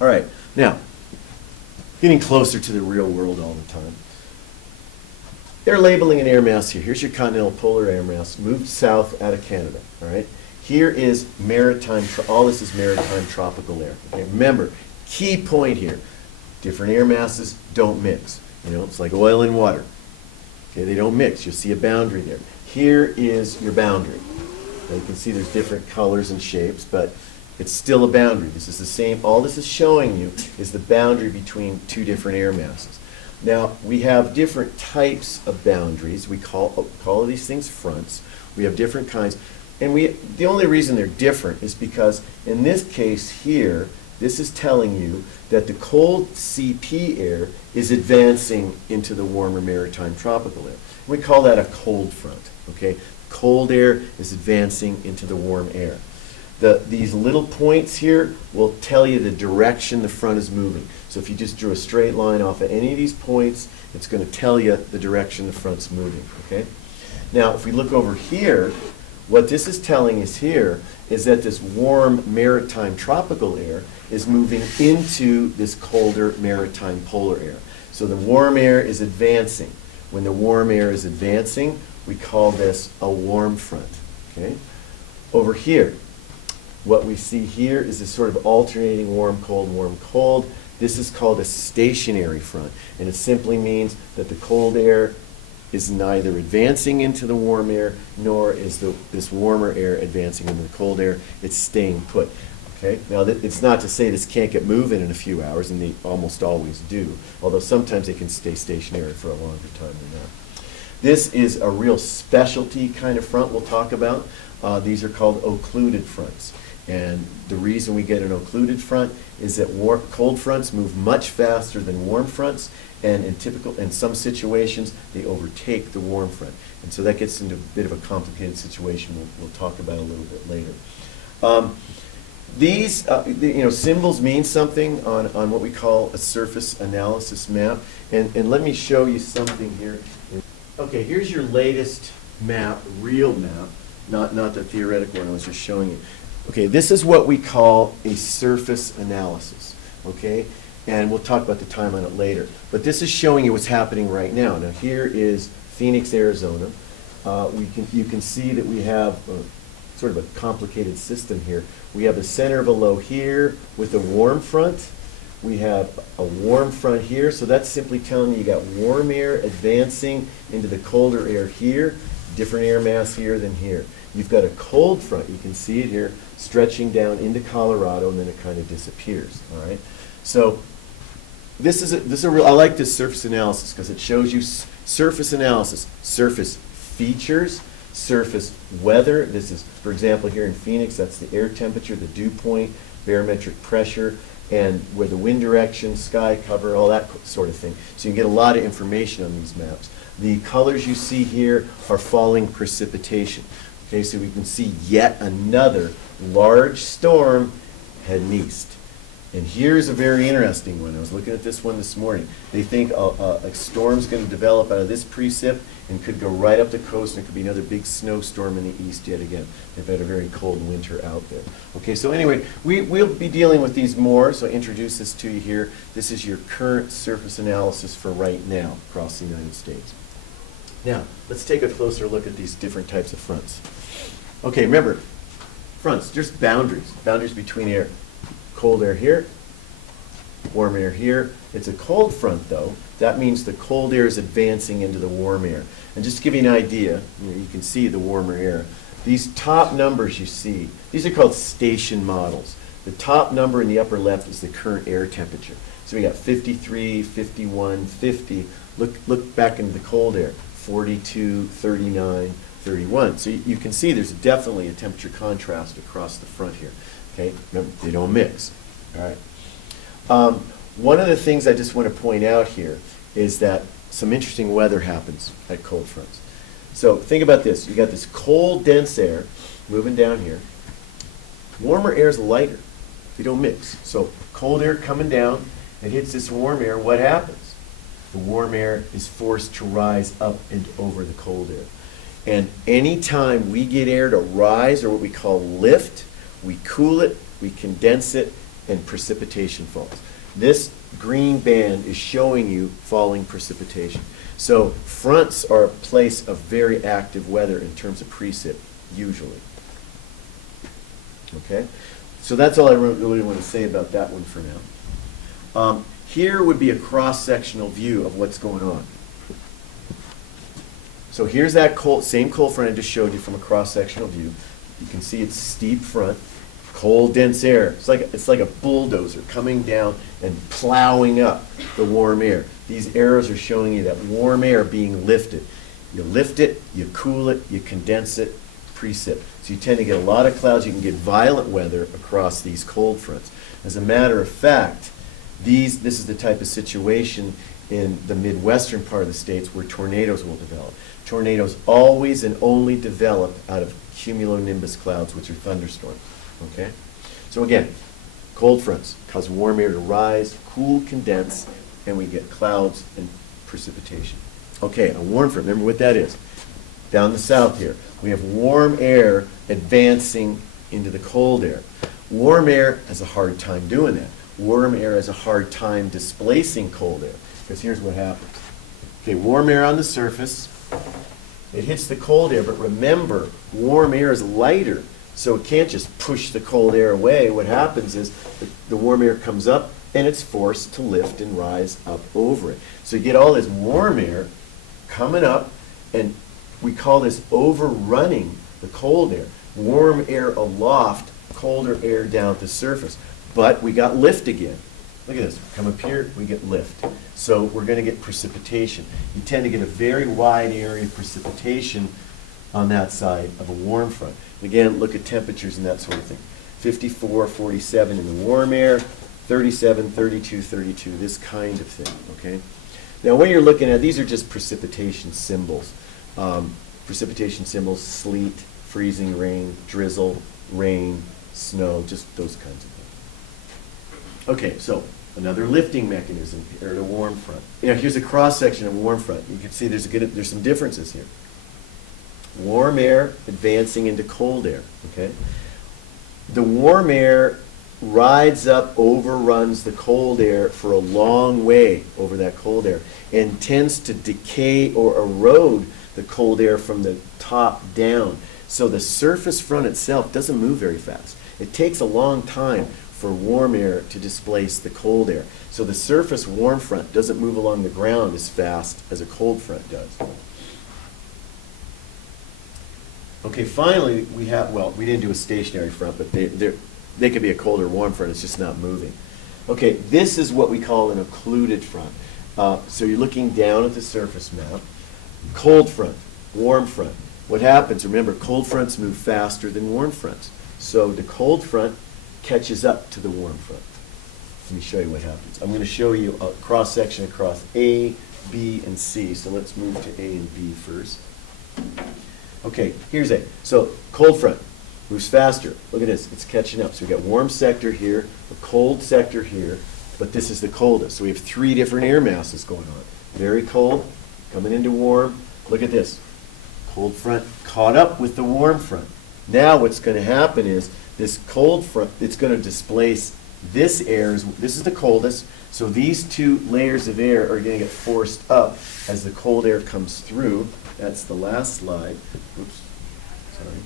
All right, now, getting closer to the real world all the time. They're labeling an air mass here. Here's your continental polar air mass, moved south out of Canada, all right? Here is maritime, all this is maritime tropical air. Okay? Remember, key point here, different air masses don't mix. You know, it's like oil and water. Okay, they don't mix. You'll see a boundary there. Here is your boundary. Now you can see there's different colors and shapes, but it's still a boundary. This is the same. All this is showing you is the boundary between two different air masses. Now, we have different types of boundaries. We call these things fronts. We have different kinds. And the only reason they're different is because in this case here, this is telling you that the cold CP air is advancing into the warmer maritime tropical air. We call that a cold front, okay? Cold air is advancing into the warm air. These little points here will tell you the direction the front is moving. So if you just drew a straight line off of any of these points, it's going to tell you the direction the front's moving, okay? Now, if we look over here, what this is telling us here is that this warm maritime tropical air is moving into this colder maritime polar air. So the warm air is advancing. When the warm air is advancing, we call this a warm front, okay? Over here, what we see here is this sort of alternating warm, cold. This is called a stationary front, and it simply means that the cold air is neither advancing into the warm air, nor is this warmer air advancing into the cold air. It's staying put. Okay? Now, it's not to say this can't get moving in a few hours, and they almost always do, although sometimes they can stay stationary for a longer time than that. This is a real specialty kind of front we'll talk about. These are called occluded fronts. And the reason we get an occluded front is that cold fronts move much faster than warm fronts, and in some situations, they overtake the warm front. And so that gets into a bit of a complicated situation we'll talk about a little bit later. These symbols mean something on what we call a surface analysis map. And let me show you something here. Okay, here's your latest map, real map, not the theoretical one I was just showing you. Okay, this is what we call a surface analysis, okay? And we'll talk about the time on it later. But this is showing you what's happening right now. Now here is Phoenix, Arizona. You can see that we have sort of a complicated system here. We have the center of a low here with a warm front. We have a warm front here, so that's simply telling you got warm air advancing into the colder air here, different air mass here than here. You've got a cold front, you can see it here, stretching down into Colorado, and then it kind of disappears, all right? So I like this surface analysis because it shows you surface analysis, surface features, surface weather. This is, for example, here in Phoenix, that's the air temperature, the dew point, barometric pressure, and where the wind direction, sky cover, all that sort of thing. So you can get a lot of information on these maps. The colors you see here are falling precipitation. Okay, so we can see yet another large storm heading east. And here's a very interesting one. I was looking at this one this morning. They think a storm's going to develop out of this precip and could go right up the coast, and it could be another big snowstorm in the east yet again. They've had a very cold winter out there. Okay, so anyway, we'll be dealing with these more, so I introduce this to you here. This is your current surface analysis for right now across the United States. Now, let's take a closer look at these different types of fronts. Okay, remember, fronts, just boundaries between air. Cold air here, warm air here. It's a cold front, though. That means the cold air is advancing into the warm air. And just to give you an idea, you can see the warmer air. These top numbers you see, these are called station models. The top number in the upper left is the current air temperature. So we got 53, 51, 50. Look back into the cold air, 42, 39, 31. So you can see there's definitely a temperature contrast across the front here. Okay, remember, they don't mix. All right. One of the things I just want to point out here is that some interesting weather happens at cold fronts. So think about this. You got this cold, dense air moving down here. Warmer air is lighter. They don't mix. So cold air coming down, it hits this warm air. What happens? The warm air is forced to rise up and over the cold air. And anytime we get air to rise, or what we call lift, we cool it, we condense it, and precipitation falls. This green band is showing you falling precipitation. So fronts are a place of very active weather in terms of precip, usually. Okay? So that's all I really want to say about that one for now. Here would be a cross-sectional view of what's going on. So here's that same cold front I just showed you from a cross-sectional view. You can see it's steep front, cold, dense air. It's like a bulldozer coming down and plowing up the warm air. These arrows are showing you that warm air being lifted. You lift it, you cool it, you condense it, precip. So you tend to get a lot of clouds. You can get violent weather across these cold fronts. As a matter of fact, this is the type of situation in the Midwestern part of the states where tornadoes will develop. Tornadoes always and only develop out of cumulonimbus clouds, which are thunderstorms. Okay? So again, cold fronts cause warm air to rise, cool, condense, and we get clouds and precipitation. Okay, a warm front, remember what that is. Down the south here, we have warm air advancing into the cold air. Warm air has a hard time doing that. Warm air has a hard time displacing cold air, because here's what happens. Okay, warm air on the surface, it hits the cold air, but remember, warm air is lighter, so it can't just push the cold air away. What happens is the warm air comes up, and it's forced to lift and rise up over it. So you get all this warm air coming up, and we call this overrunning the cold air. Warm air aloft, colder air down at the surface. But we got lift again. Look at this. Come up here, we get lift. So we're going to get precipitation. You tend to get a very wide area of precipitation on that side of a warm front. Again, look at temperatures and that sort of thing. 54, 47 in the warm air, 37, 32, 32, this kind of thing, okay? Now when you're looking at, these are just precipitation symbols. Precipitation symbols, sleet, freezing rain, drizzle, rain, snow, just those kinds of things. Okay, so another lifting mechanism here at a warm front. Here's a cross-section of a warm front. You can see there's some differences here. Warm air advancing into cold air, okay? The warm air rides up, overruns the cold air for a long way over that cold air and tends to decay or erode the cold air from the top down. So the surface front itself doesn't move very fast. It takes a long time for warm air to displace the cold air. So the surface warm front doesn't move along the ground as fast as a cold front does. Okay, finally we have, well, we didn't do a stationary front, but they could be a cold or warm front, it's just not moving. Okay, this is what we call an occluded front. So you're looking down at the surface map. Cold front, warm front. What happens, remember, cold fronts move faster than warm fronts. So the cold front catches up to the warm front. Let me show you what happens. I'm going to show you a cross-section across A, B, and C. So let's move to A and B first. Okay, here's A. So cold front moves faster. Look at this, it's catching up. So we've got warm sector here, a cold sector here, but this is the coldest. So we have three different air masses going on. Very cold, coming into warm. Look at this. Cold front caught up with the warm front. Now what's going to happen is this cold front, it's going to displace this air. This is the coldest, so these two layers of air are going to get forced up as the cold air comes through. That's the last slide. Oops, sorry.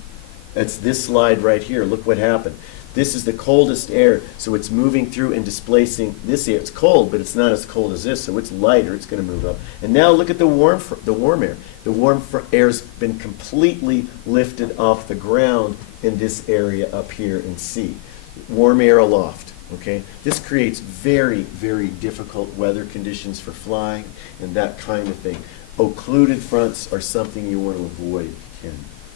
That's this slide right here. Look what happened. This is the coldest air, so it's moving through and displacing this air. It's cold, but it's not as cold as this, so it's lighter. It's going to move up. And now look at the warm air. The warm air's been completely lifted off the ground in this area up here in C. Warm air aloft. Okay, this creates very, very difficult weather conditions for flying and that kind of thing. Occluded fronts are something you want to avoid if you can.